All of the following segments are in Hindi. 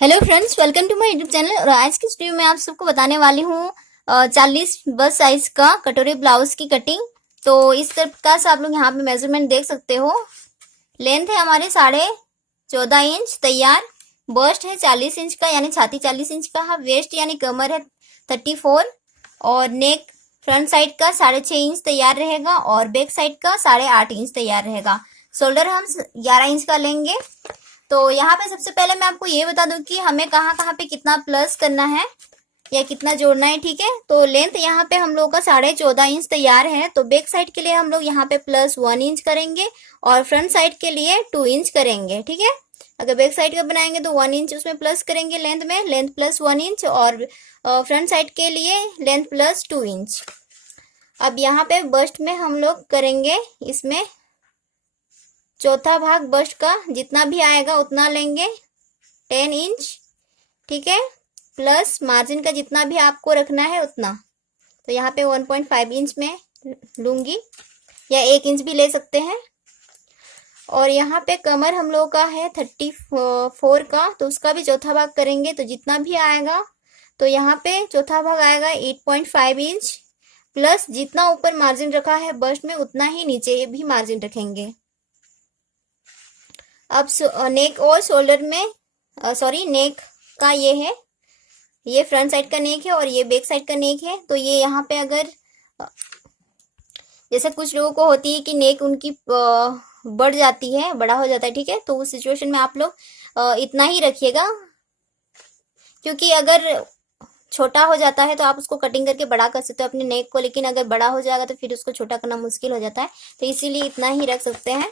Hello friends, welcome to my YouTube channel. और आज की इस वीडियो में आप सबको बताने वाली हूँ 40 बस साइज का कटोरी ब्लाउज की कटिंग। तो इस प्रकार से आप लोग यहाँ पे मेजरमेंट देख सकते हो। लेंथ है हमारे 14.5 इंच तैयार। बस्ट है 40 इंच का यानी छाती 40 इंच का। वेस्ट यानी कमर है 34। और नेक फ्रंट साइड का 6.5 इंच तैयार रहेगा और बैक साइड का 8.5 इंच तैयार रहेगा। शोल्डर हम 11 इंच का लेंगे। तो यहाँ पे सबसे पहले मैं आपको ये बता दूं कि हमें कहाँ कहाँ पे कितना प्लस करना है या कितना जोड़ना है। ठीक है, तो लेंथ यहाँ पे हम लोग का 14.5 इंच तैयार है। तो बैक साइड के लिए हम लोग यहाँ पे +1 इंच करेंगे और फ्रंट साइड के लिए 2 इंच करेंगे। ठीक है, अगर बैक साइड का बनाएंगे तो 1 इंच उसमें प्लस करेंगे लेंथ में, लेंथ +1 इंच, और फ्रंट साइड के लिए लेंथ +2 इंच। अब यहाँ पे बस्ट में हम लोग करेंगे, इसमें चौथा भाग बस्ट का जितना भी आएगा उतना लेंगे 10 इंच। ठीक है, प्लस मार्जिन का जितना भी आपको रखना है उतना। तो यहाँ पे 1.5 इंच में लूंगी या 1 इंच भी ले सकते हैं। और यहाँ पे कमर हम लोग का है 34 का, तो उसका भी चौथा भाग करेंगे तो जितना भी आएगा, तो यहाँ पे चौथा भाग आएगा 8.5 इंच, प्लस जितना ऊपर मार्जिन रखा है बस्ट में उतना ही नीचे भी मार्जिन रखेंगे। अब नेक और शोल्डर में नेक का ये है, ये फ्रंट साइड का नेक है और ये बैक साइड का नेक है। तो ये यहाँ पे अगर जैसे कुछ लोगों को होती है कि नेक उनकी बढ़ जाती है, बड़ा हो जाता है। ठीक है, तो उस सिचुएशन में आप लोग इतना ही रखिएगा, क्योंकि अगर छोटा हो जाता है तो आप उसको कटिंग करके बड़ा कर सकते हो अपने नेक को, लेकिन अगर बड़ा हो जाएगा तो फिर उसको छोटा करना मुश्किल हो जाता है। तो इसीलिए इतना ही रख सकते हैं।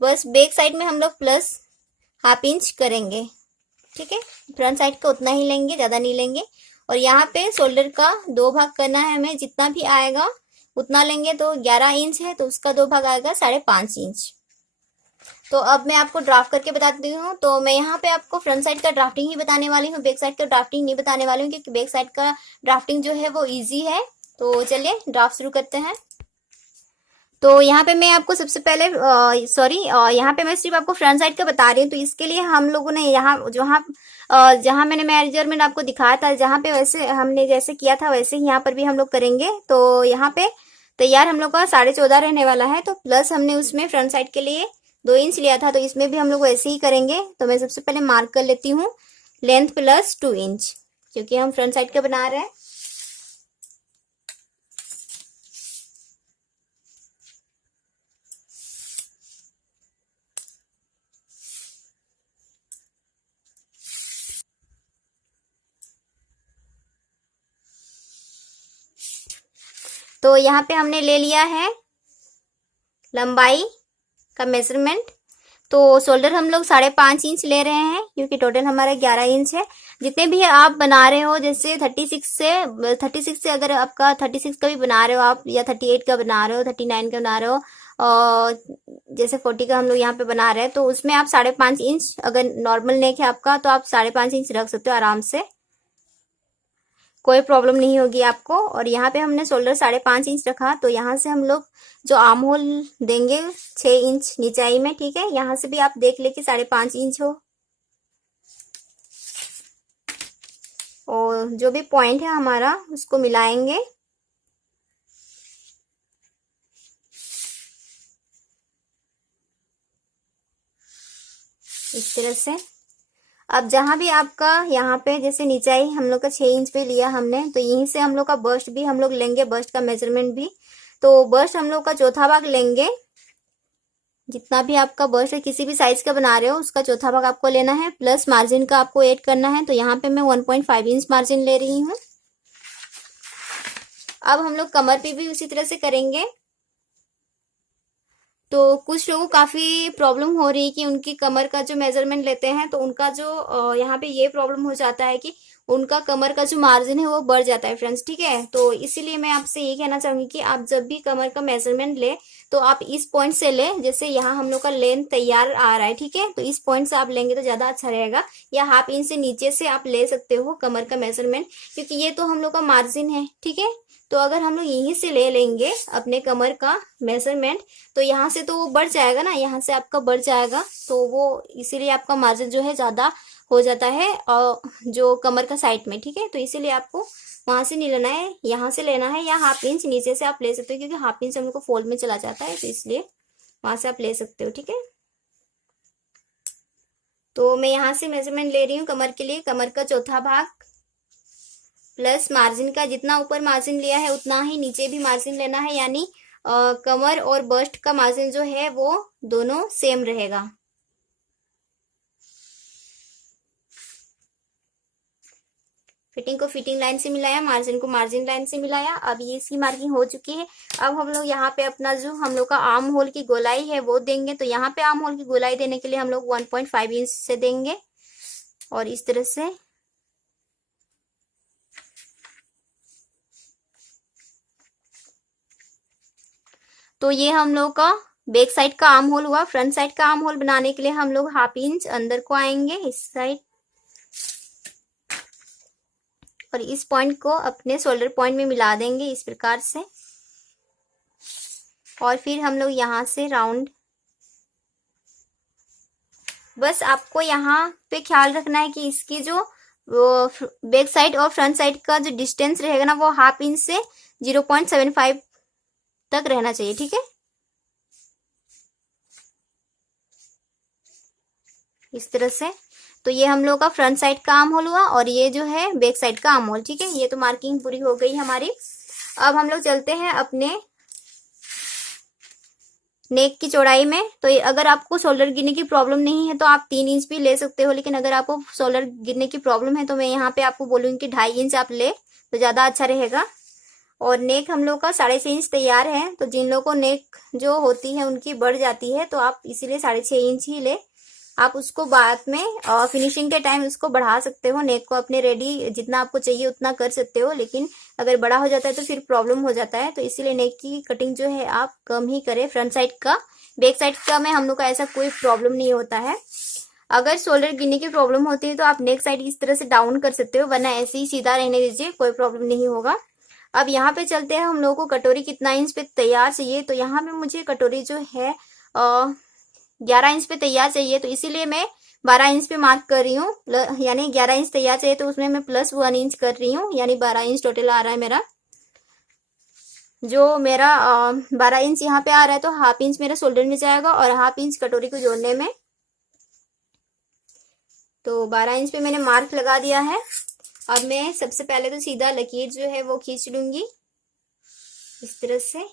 बस बैक साइड में हम लोग +1/2 इंच करेंगे। ठीक है, फ्रंट साइड का उतना ही लेंगे, ज्यादा नहीं लेंगे। और यहाँ पे शोल्डर का 2 भाग करना है हमें, जितना भी आएगा उतना लेंगे। तो 11 इंच है तो उसका 2 भाग आएगा 5.5 इंच। तो अब मैं आपको ड्राफ्ट करके बताती हूँ। तो मैं यहाँ पे आपको फ्रंट साइड का ड्राफ्टिंग ही बताने वाली हूँ, बैक साइड का ड्राफ्टिंग नहीं बताने वाली हूँ, क्योंकि बैक साइड का ड्राफ्टिंग जो है वो ईजी है। तो चलिए ड्राफ्ट शुरू करते हैं। तो यहाँ पे मैं आपको सबसे पहले यहाँ पे मैं सिर्फ आपको फ्रंट साइड का बता रही हूँ। तो इसके लिए हम लोगों ने यहाँ जहाँ मैंने मेजरमेंट आपको दिखाया था, जहाँ पे वैसे हमने जैसे किया था वैसे ही यहाँ पर भी हम लोग करेंगे। तो यहाँ पे तैयार हम लोग का 14.5 रहने वाला है। तो प्लस हमने उसमें फ्रंट साइड के लिए 2 इंच लिया था, तो इसमें भी हम लोग वैसे ही करेंगे। तो मैं सबसे पहले मार्क कर लेती हूँ लेंथ +2 इंच, क्योंकि हम फ्रंट साइड का बना रहे हैं। तो यहाँ पे हमने ले लिया है लंबाई का मेजरमेंट। तो शोल्डर हम लोग 5.5 इंच ले रहे हैं, क्योंकि टोटल हमारा 11 इंच है। जितने भी आप बना रहे हो, जैसे 36 से अगर आपका 36 का भी बना रहे हो आप, या 38 का बना रहे हो, 39 का बना रहे हो, और जैसे 40 का हम लोग यहाँ पे बना रहे हैं, तो उसमें आप 5.5 इंच, अगर नॉर्मल नेक है आपका तो आप 5.5 इंच रख सकते हो आराम से, कोई प्रॉब्लम नहीं होगी आपको। और यहाँ पे हमने शोल्डर 5.5 इंच रखा, तो यहाँ से हम लोग जो आर्म होल देंगे 6 इंच नीचाई में। ठीक है, यहाँ से भी आप देख ले कि 5.5 इंच हो। और जो भी पॉइंट है हमारा उसको मिलाएंगे। इस तरह से। अब जहां भी आपका यहाँ पे जैसे नीचाई हम लोग का 6 इंच पे लिया हमने, तो यहीं से हम लोग का बस्ट भी हम लोग लेंगे, बस्ट का मेजरमेंट भी। तो बस्ट हम लोग का चौथा भाग लेंगे। जितना भी आपका बस्ट है, किसी भी साइज का बना रहे हो, उसका चौथा भाग आपको लेना है, प्लस मार्जिन का आपको ऐड करना है। तो यहाँ पे मैं 1.5 इंच मार्जिन ले रही हूँ। अब हम लोग कमर पे भी उसी तरह से करेंगे। तो कुछ लोगों को काफी प्रॉब्लम हो रही है कि उनकी कमर का जो मेजरमेंट लेते हैं तो उनका जो यहाँ पे ये प्रॉब्लम हो जाता है कि उनका कमर का जो मार्जिन है वो बढ़ जाता है फ्रेंड्स। ठीक है, तो इसीलिए मैं आपसे ये कहना चाहूंगी कि आप जब भी कमर का मेजरमेंट ले तो आप इस पॉइंट से ले, जैसे यहाँ हम लोग का लेंथ तैयार आ रहा है। ठीक है, तो इस पॉइंट से आप लेंगे तो ज्यादा अच्छा रहेगा, या 1/2 इंच से नीचे से आप ले सकते हो कमर का मेजरमेंट, क्योंकि ये तो हम लोग का मार्जिन है। ठीक है, तो अगर हम लोग यहीं से ले लेंगे अपने कमर का मेजरमेंट, तो यहाँ से तो वो बढ़ जाएगा ना, यहाँ से आपका बढ़ जाएगा, तो वो इसीलिए आपका मार्जिन जो है ज्यादा हो जाता है और जो कमर का साइड में, ठीक है। तो इसीलिए आपको वहां से नहीं लेना है, यहाँ से लेना है, या हाफ इंच नीचे से आप ले सकते हो, क्योंकि हाफ इंच हम लोग को फोल्ड में चला जाता है, तो इसलिए वहां से आप ले सकते हो, ठीक है। तो मैं यहाँ से मेजरमेंट ले रही हूँ कमर के लिए, कमर का चौथा भाग प्लस मार्जिन का जितना ऊपर मार्जिन लिया है उतना ही नीचे भी मार्जिन लेना है, यानी कमर और बस्ट का मार्जिन जो है वो दोनों सेम रहेगा। फिटिंग को फिटिंग लाइन से मिलाया, मार्जिन को मार्जिन लाइन से मिलाया। अब ये इसकी मार्किंग हो चुकी है। अब हम लोग यहाँ पे अपना जो हम लोग का आर्म होल की गोलाई है वो देंगे। तो यहाँ पे आर्म होल की गोलाई देने के लिए हम लोग 1.5 इंच से देंगे और इस तरह से तो ये हम लोग का बैक साइड का आर्म होल हुआ। फ्रंट साइड का आर्म होल बनाने के लिए हम लोग हाफ इंच अंदर को आएंगे इस साइड और इस पॉइंट को अपने शोल्डर पॉइंट में मिला देंगे इस प्रकार से, और फिर हम लोग यहाँ से राउंड, बस आपको यहाँ पे ख्याल रखना है कि इसकी जो बैक साइड और फ्रंट साइड का जो डिस्टेंस रहेगा ना वो हाफ इंच से 0.75 तक रहना चाहिए, ठीक है। इस तरह से तो ये हम लोग का फ्रंट साइड का आर्म होल हुआ और ये जो है बैक साइड का आर्म होल, ठीक है। ये तो मार्किंग पूरी हो गई हमारी। अब हम लोग चलते हैं अपने नेक की चौड़ाई में। तो अगर आपको शोल्डर गिरने की प्रॉब्लम नहीं है तो आप 3 इंच भी ले सकते हो, लेकिन अगर आपको शोल्डर गिरने की प्रॉब्लम है तो मैं यहाँ पे आपको बोलूंगी कि 2.5 इंच आप ले तो ज्यादा अच्छा रहेगा। और नेक हम लोग का 6.5 इंच तैयार है। तो जिन लोगों को नेक जो होती है उनकी बढ़ जाती है तो आप इसीलिए 6.5 इंच ही ले। आप उसको बाद में फिनिशिंग के टाइम उसको बढ़ा सकते हो, नेक को अपने रेडी जितना आपको चाहिए उतना कर सकते हो, लेकिन अगर बड़ा हो जाता है तो फिर प्रॉब्लम हो जाता है। तो इसीलिए नेक की कटिंग जो है आप कम ही करें। फ्रंट साइड का, बैक साइड का में हम लोग का ऐसा कोई प्रॉब्लम नहीं होता है। अगर शोल्डर गिरने की प्रॉब्लम होती है तो आप नेक साइड इस तरह से डाउन कर सकते हो, वरना ऐसे ही सीधा रहने दीजिए, कोई प्रॉब्लम नहीं होगा। अब यहाँ पे चलते हैं हम लोगों को कटोरी कितना इंच पे तैयार चाहिए। तो यहाँ पे मुझे कटोरी जो है 11 इंच पे तैयार चाहिए, तो इसीलिए मैं 12 इंच पे मार्क कर रही हूँ। यानी 11 इंच तैयार चाहिए तो उसमें मैं प्लस 1 इंच कर रही हूँ, यानी 12 इंच टोटल आ रहा है मेरा। जो मेरा 12 इंच यहाँ पे आ रहा है तो हाफ इंच मेरा शोल्डर में जाएगा और हाफ इंच कटोरी को जोड़ने में। तो 12 इंच पे मैंने मार्क लगा दिया है। अब मैं सबसे पहले तो सीधा लकीर जो है वो खींच लूंगी इस तरह से।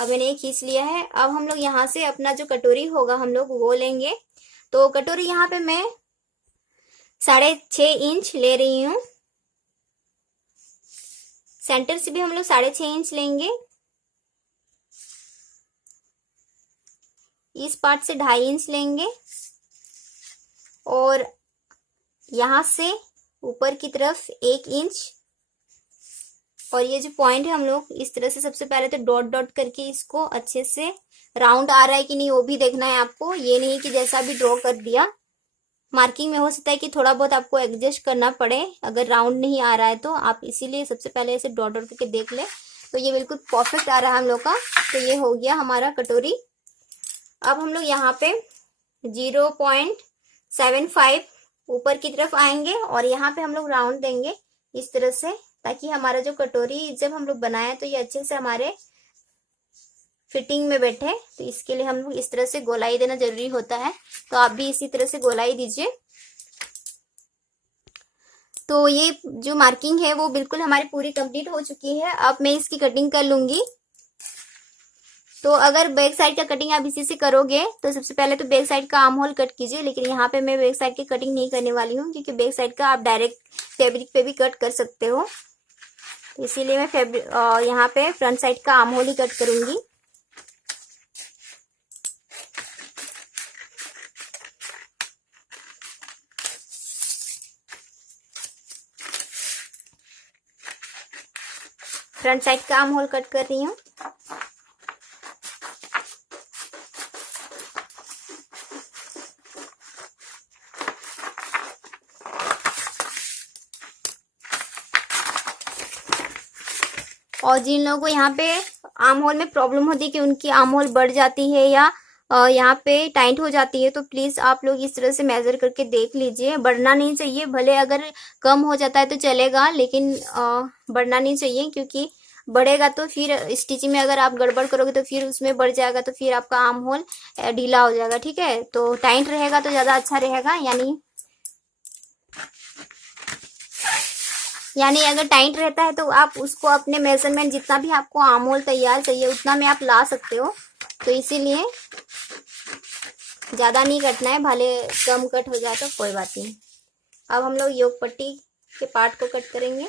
अब मैंने ये खींच लिया है। अब हम लोग यहाँ से अपना जो कटोरी होगा हम लोग वो लेंगे। तो कटोरी यहाँ पे मैं 6.5 इंच ले रही हूँ। सेंटर से भी हम लोग 6.5 इंच लेंगे। इस पार्ट से 2.5 इंच लेंगे और यहाँ से ऊपर की तरफ 1 इंच। और ये जो पॉइंट है हम लोग इस तरह से सबसे पहले तो डॉट डॉट करके इसको अच्छे से, राउंड आ रहा है कि नहीं वो भी देखना है आपको। ये नहीं कि जैसा भी ड्रॉ कर दिया। मार्किंग में हो सकता है कि थोड़ा बहुत आपको एडजस्ट करना पड़े अगर राउंड नहीं आ रहा है तो आप इसीलिए सबसे पहले ऐसे डॉट डॉट करके देख ले। तो ये बिल्कुल परफेक्ट आ रहा है हम लोग का। तो ये हो गया हमारा कटोरी। अब हम लोग यहाँ पे 0.75 ऊपर की तरफ आएंगे और यहाँ पे हम लोग राउंड देंगे इस तरह से, ताकि हमारा जो कटोरी जब हम लोग बनाए तो ये अच्छे से हमारे फिटिंग में बैठे। तो इसके लिए हम लोग इस तरह से गोलाई देना जरूरी होता है। तो आप भी इसी तरह से गोलाई दीजिए। तो ये जो मार्किंग है वो बिल्कुल हमारी पूरी कंप्लीट हो चुकी है। अब मैं इसकी कटिंग कर लूंगी। तो अगर बैक साइड का कटिंग आप इसी से करोगे तो सबसे पहले तो बैक साइड का आर्म होल कट कीजिए, लेकिन यहाँ पे मैं बैक साइड की कटिंग नहीं करने वाली हूँ, क्योंकि बैक साइड का आप डायरेक्ट फैब्रिक पे भी कट कर सकते हो। तो इसीलिए मैं यहाँ पे फ्रंट साइड का आर्म होल ही कट करूंगी। फ्रंट साइड का आर्म होल कट कर रही हूँ। और जिन लोगों को यहाँ पे आर्म होल में प्रॉब्लम होती है कि उनकी आर्म होल बढ़ जाती है या यहाँ पे टाइट हो जाती है, तो प्लीज आप लोग इस तरह से मेजर करके देख लीजिए। बढ़ना नहीं चाहिए, भले अगर कम हो जाता है तो चलेगा, लेकिन बढ़ना नहीं चाहिए, क्योंकि बढ़ेगा तो फिर स्टिचिंग में अगर आप गड़बड़ करोगे तो फिर उसमें बढ़ जाएगा, तो फिर आपका आर्म होल ढीला हो जाएगा। ठीक है, तो टाइट रहेगा तो ज्यादा अच्छा रहेगा। यानी अगर टाइट रहता है तो आप उसको अपने मेजरमेंट जितना भी आपको आर्म होल तैयार चाहिए उतना में आप ला सकते हो। तो इसीलिए ज्यादा नहीं कटना है, भले कम कट हो जाए तो कोई बात नहीं। अब हम लोग योग पट्टी के पार्ट को कट करेंगे।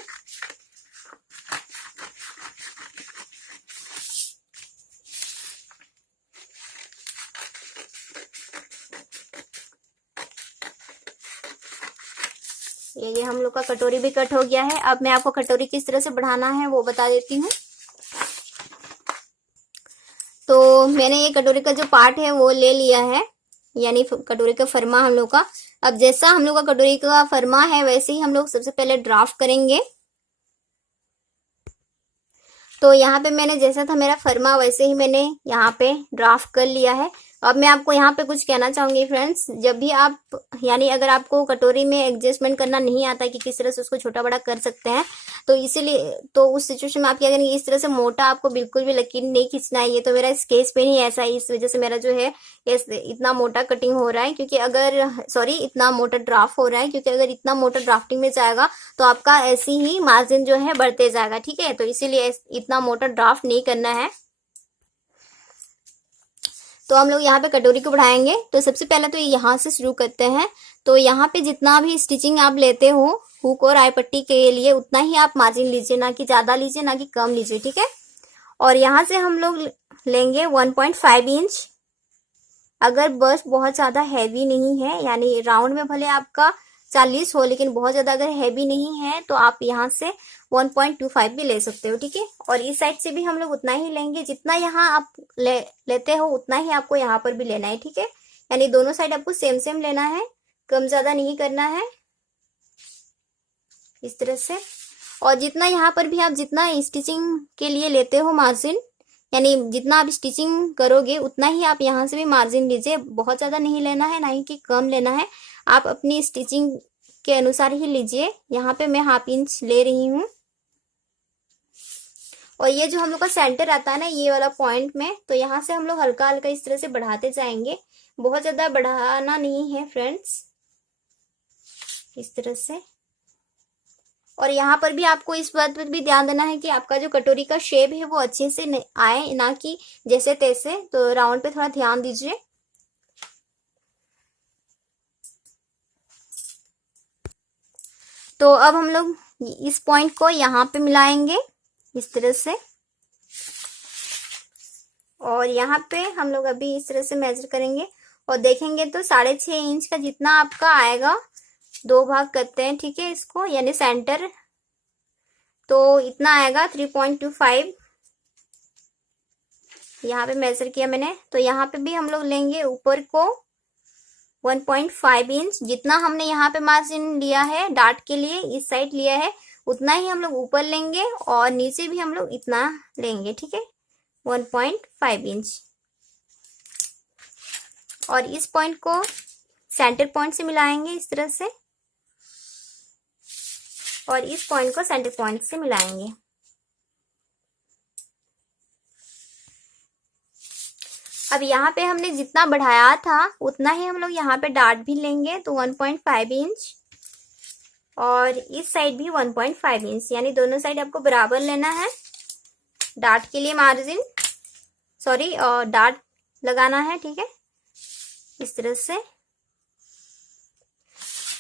ये हम लोग का कटोरी भी कट हो गया है। अब मैं आपको कटोरी किस तरह से बढ़ाना है वो बता देती हूँ। तो मैंने ये कटोरी का जो पार्ट है वो ले लिया है, यानी कटोरी का फरमा हम लोग का। अब जैसा हम लोग का कटोरी का फरमा है वैसे ही हम लोग सबसे पहले ड्राफ्ट करेंगे। तो यहाँ पे मैंने जैसा था मेरा फरमा वैसे ही मैंने यहाँ पे ड्राफ्ट कर लिया है। अब मैं आपको यहाँ पे कुछ कहना चाहूंगी फ्रेंड्स, जब भी आप यानी अगर आपको कटोरी में एडजस्टमेंट करना नहीं आता कि किस तरह से उसको छोटा बड़ा कर सकते हैं, तो इसीलिए तो उस सिचुएशन में आप क्या करेंगे, इस तरह से मोटा आपको बिल्कुल भी लकीर नहीं खींचना है। ये तो मेरा स्केच पेन ही ऐसा है, इस वजह से मेरा जो है इतना मोटा कटिंग हो रहा है, क्योंकि अगर इतना मोटा ड्राफ्ट हो रहा है, क्योंकि अगर इतना मोटा ड्राफ्टिंग में जाएगा तो आपका ऐसी ही मार्जिन जो है बढ़ते जाएगा। ठीक है, तो इसीलिए इतना मोटा ड्राफ्ट नहीं करना है। तो हम लोग यहाँ पे कटोरी को बढ़ाएंगे। तो सबसे पहले तो यहाँ से शुरू करते हैं। तो यहाँ पे जितना भी स्टिचिंग आप लेते हो हुक और आई पट्टी के लिए उतना ही आप मार्जिन लीजिए, ना कि ज्यादा लीजिए ना कि कम लीजिए। ठीक है, और यहाँ से हम लोग लेंगे 1.5 इंच। अगर बस बहुत ज्यादा हैवी नहीं है, यानी राउंड में भले आपका 40 हो लेकिन बहुत ज्यादा अगर हैवी नहीं है तो आप यहाँ से 1.25 भी ले सकते हो। ठीक है, और इस साइड से भी हम लोग उतना ही लेंगे, जितना यहाँ आप लेते हो उतना ही आपको यहाँ पर भी लेना है। ठीक है, यानी दोनों साइड आपको सेम सेम लेना है, कम ज्यादा नहीं करना है, इस तरह से। और जितना यहाँ पर भी आप जितना स्टिचिंग के लिए लेते हो मार्जिन, यानी जितना आप स्टिचिंग करोगे उतना ही आप यहाँ से भी मार्जिन लीजिए। बहुत ज्यादा नहीं लेना है, ना ही कि कम लेना है, आप अपनी स्टिचिंग के अनुसार ही लीजिए। यहाँ पे मैं 1/2 इंच ले रही हूँ। और ये जो हम लोग का सेंटर आता है ना ये वाला पॉइंट में, तो यहाँ से हम लोग हल्का हल्का इस तरह से बढ़ाते जाएंगे, बहुत ज्यादा बढ़ाना नहीं है फ्रेंड्स, इस तरह से। और यहाँ पर भी आपको इस बात पर भी ध्यान देना है कि आपका जो कटोरी का शेप है वो अच्छे से आए, ना कि जैसे तैसे। तो राउंड पे थोड़ा ध्यान दीजिए। तो अब हम लोग इस पॉइंट को यहाँ पे मिलाएंगे इस तरह से, और यहाँ पे हम लोग अभी इस तरह से मेजर करेंगे और देखेंगे तो 6.5 इंच का जितना आपका आएगा, 2 भाग करते हैं। ठीक है, इसको यानी सेंटर, तो इतना आएगा 3.25 यहाँ पे मेजर किया मैंने। तो यहाँ पे भी हम लोग लेंगे ऊपर को 1.5 इंच, जितना हमने यहाँ पे मार्जिन लिया है डार्ट के लिए इस साइड लिया है उतना ही हम लोग ऊपर लेंगे, और नीचे भी हम लोग इतना लेंगे। ठीक है, 1.5 इंच। और इस पॉइंट को सेंटर पॉइंट से मिलाएंगे इस तरह से, और इस पॉइंट को सेंटर पॉइंट से मिलाएंगे। अब यहाँ पे हमने जितना बढ़ाया था उतना ही हम लोग यहाँ पे डार्ट भी लेंगे, तो 1.5 इंच, और इस साइड भी 1.5 इंच, यानी दोनों साइड आपको बराबर लेना है। डार्ट के लिए मार्जिन डार्ट लगाना है। ठीक है, इस तरह से।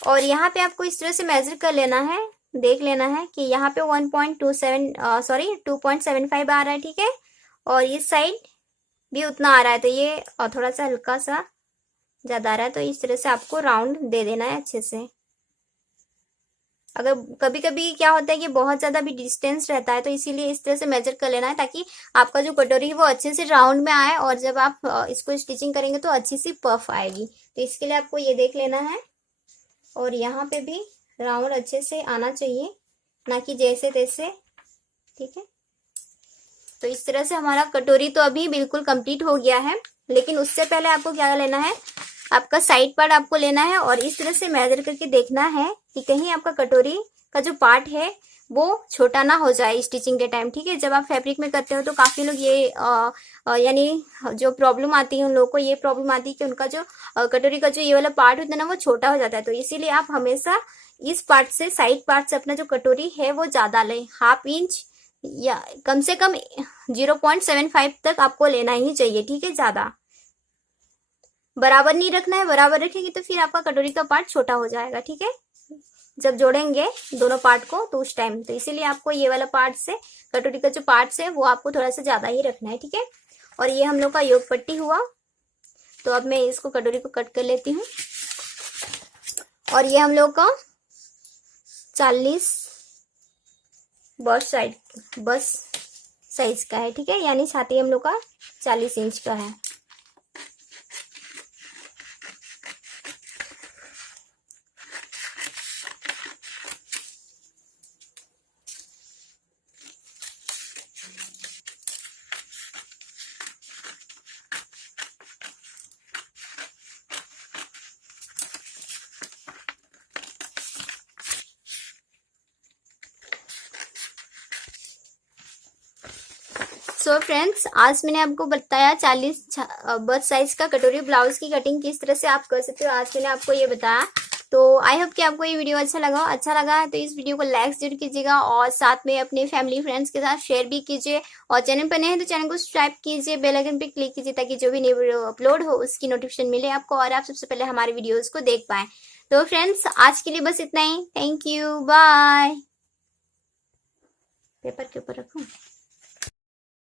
और यहाँ पे आपको इस तरह से मेजर कर लेना है, देख लेना है कि यहाँ पे 2.75 आ रहा है। ठीक है, और इस साइड भी उतना आ रहा है, तो ये थोड़ा सा हल्का सा ज्यादा आ रहा है, तो इस तरह से आपको राउंड दे देना है अच्छे से। अगर कभी कभी क्या होता है कि बहुत ज्यादा भी डिस्टेंस रहता है, तो इसीलिए इस तरह से मेजर कर लेना है, ताकि आपका जो कटोरी है वो अच्छे से राउंड में आए, और जब आप इसको स्टिचिंग करेंगे तो अच्छी सी पफ आएगी। तो इसके लिए आपको ये देख लेना है, और यहाँ पे भी राउंड अच्छे से आना चाहिए, ना कि जैसे तैसे। ठीक है, तो इस तरह से हमारा कटोरी तो अभी बिल्कुल कंप्लीट हो गया है, लेकिन उससे पहले आपको क्या लेना है, आपका साइड पार्ट आपको लेना है और इस तरह से मेजर करके देखना है कि कहीं आपका कटोरी का जो पार्ट है वो छोटा ना हो जाए स्टिचिंग के टाइम। ठीक है, जब आप फैब्रिक में करते हो तो काफी लोग ये यानी जो प्रॉब्लम आती है, उन लोगों को ये प्रॉब्लम आती है कि उनका जो कटोरी का जो ये वाला पार्ट होता है ना वो छोटा हो जाता है। तो इसीलिए आप हमेशा इस पार्ट से, साइड पार्ट से अपना जो कटोरी है वो ज्यादा लें, 1/2 इंच या कम से कम 0.75 तक आपको लेना ही चाहिए। ठीक है, ज्यादा बराबर नहीं रखना है, बराबर रखेंगे तो फिर आपका कटोरी का पार्ट छोटा हो जाएगा। ठीक है, जब जोड़ेंगे दोनों पार्ट को तो उस टाइम, तो इसीलिए आपको ये वाला पार्ट से, कटोरी का जो पार्ट है वो आपको थोड़ा सा ज्यादा ही रखना है। ठीक है, और ये हम लोग का योग पट्टी हुआ। तो अब मैं इसको, कटोरी को कट कर लेती हूँ और ये हम लोग का 40 बस साइज का है। ठीक है, यानी छाती हम लोग का 40 इंच का है। सो फ्रेंड्स, आज मैंने आपको बताया 40 बस साइज का कटोरी ब्लाउज की कटिंग किस तरह से आप कर सकते हो। आज मैंने आपको ये बताया। तो आई होप कि आपको ये वीडियो अच्छा लगा है तो इस वीडियो को लाइक जरूर कीजिएगा और साथ में अपने फैमिली फ्रेंड्स के साथ शेयर भी कीजिए। और चैनल पर नए हैं तो चैनल को सब्सक्राइब कीजिए, बेल आइकन पे क्लिक कीजिए ताकि जो भी नई वीडियो अपलोड हो उसकी नोटिफिकेशन मिले आपको और आप सबसे पहले हमारे वीडियोज को देख पाए। तो फ्रेंड्स, आज के लिए बस इतना ही। Thank you, bye. पेपर के ऊपर रखूं।